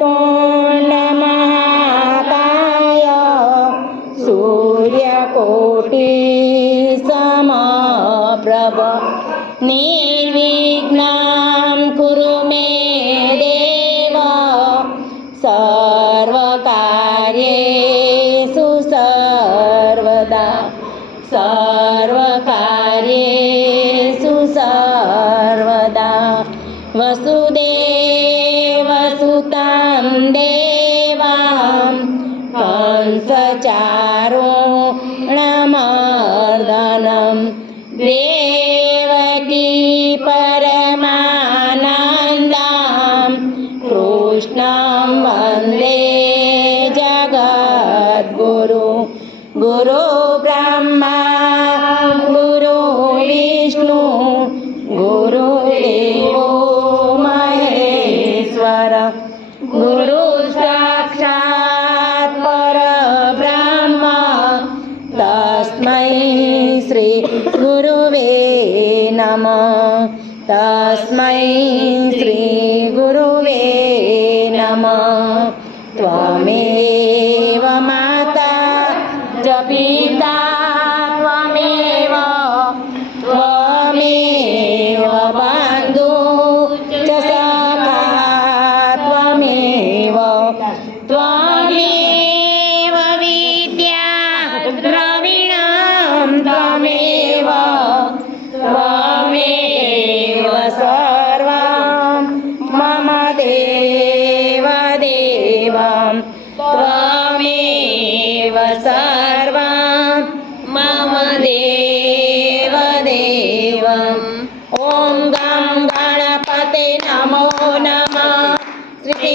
पूर्णमाताय सूर्यकोटिसमप्रभ निर्विघ्नां कुरु मे देव सर्वकार्येषु सर्वदा सर्वकार्येषु सर्वदा वसुदेव બ્રह्णमार्दनं देवकी परमानन्दां कृष्णं वन्दे जगद्गुरु गुरु ब्रह्मा गुरु विष्णु गुरुदेव गुरुवे नमः तस्मै श्रीगुरुवे नमः त्वमेव माता च पिता त्वमेव त्वमेव बन्धु च सखा त्वमेव त्वमेव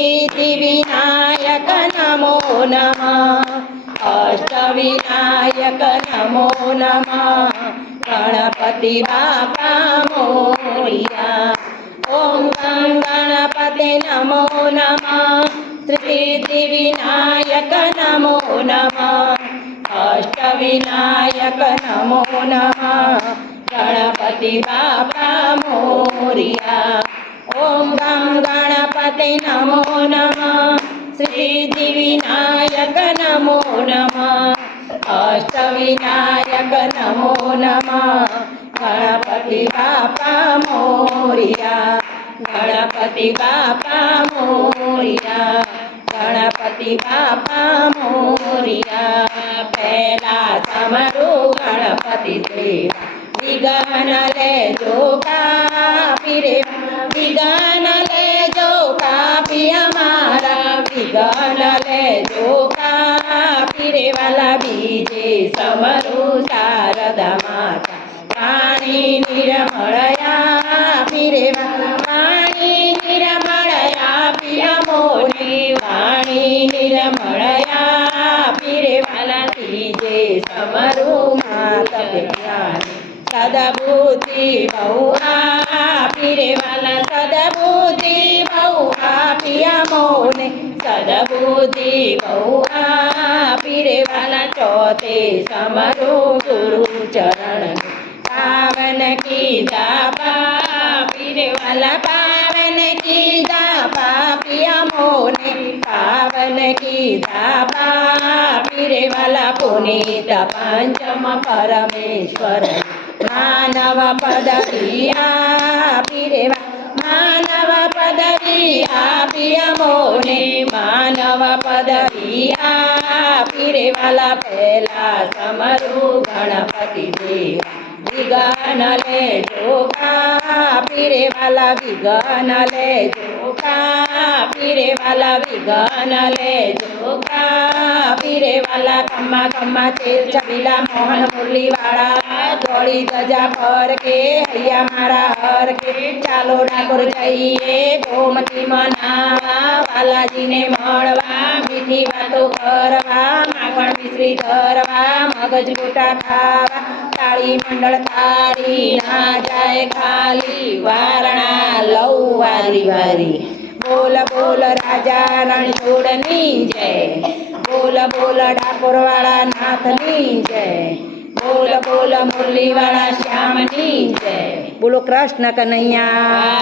ప్రీతి వినాయక నమో నమ అష్టవినాయక నమో నమ గణపతి బాపా మోరియా ఓం గం గణపతి నమో నమ త్రితి వినాయక నమో నమ అష్టవినాయక నమో నమ గణపతి బాపా మోరియా ఓం గం ते नमो नमः श्रीदिविनायक नमो नमः अष्टविनायक नमो नमः गणपति बापा मोरिया गणपति बापा मोरिया गणपति बापा मोरिया पहला समरो गणपति देवा विगहन ले जोगा સમરુ શારદા માતા પાણી નિરમળયા પીરે પાણી નિરમળયા પિય મોરી વાણી નિરમળયા બહુ આપી રે મોને સદા पते समरो गुरु चरण पावन की दापा वाला पावन की दापा पिया मोने पावन की दापा वाला पुनीत पंचम परमेश्वर मानव पदविया फिर मानव पदविया पिया मोने मानव पदविया पीरे वाला पहला समरू गणपति देवा ले जोका पीरे वाला विगन ले जोका वाला विगन ले जोका पीरे वाला कम्मा कम्मा तेल चबिला मोहन मुरली वाला दौड़ी दजा भर के हरिया मारा हर के चालो ठाकुर जाइए गोमती मना बालाजी ने मोड़वा मीठी बातों करवा પૂરી ધરવા મગજ ગોટા ખાવા તાળી મંડળ તારી ના જાય ખાલી વારણા લઉં વારી વારી બોલ બોલ રાજા રણછોડની જય બોલ બોલ ડાકોરવાળા નાથની જય બોલ બોલ મુરલીવાળા શ્યામની જય બોલો કૃષ્ણ કનૈયા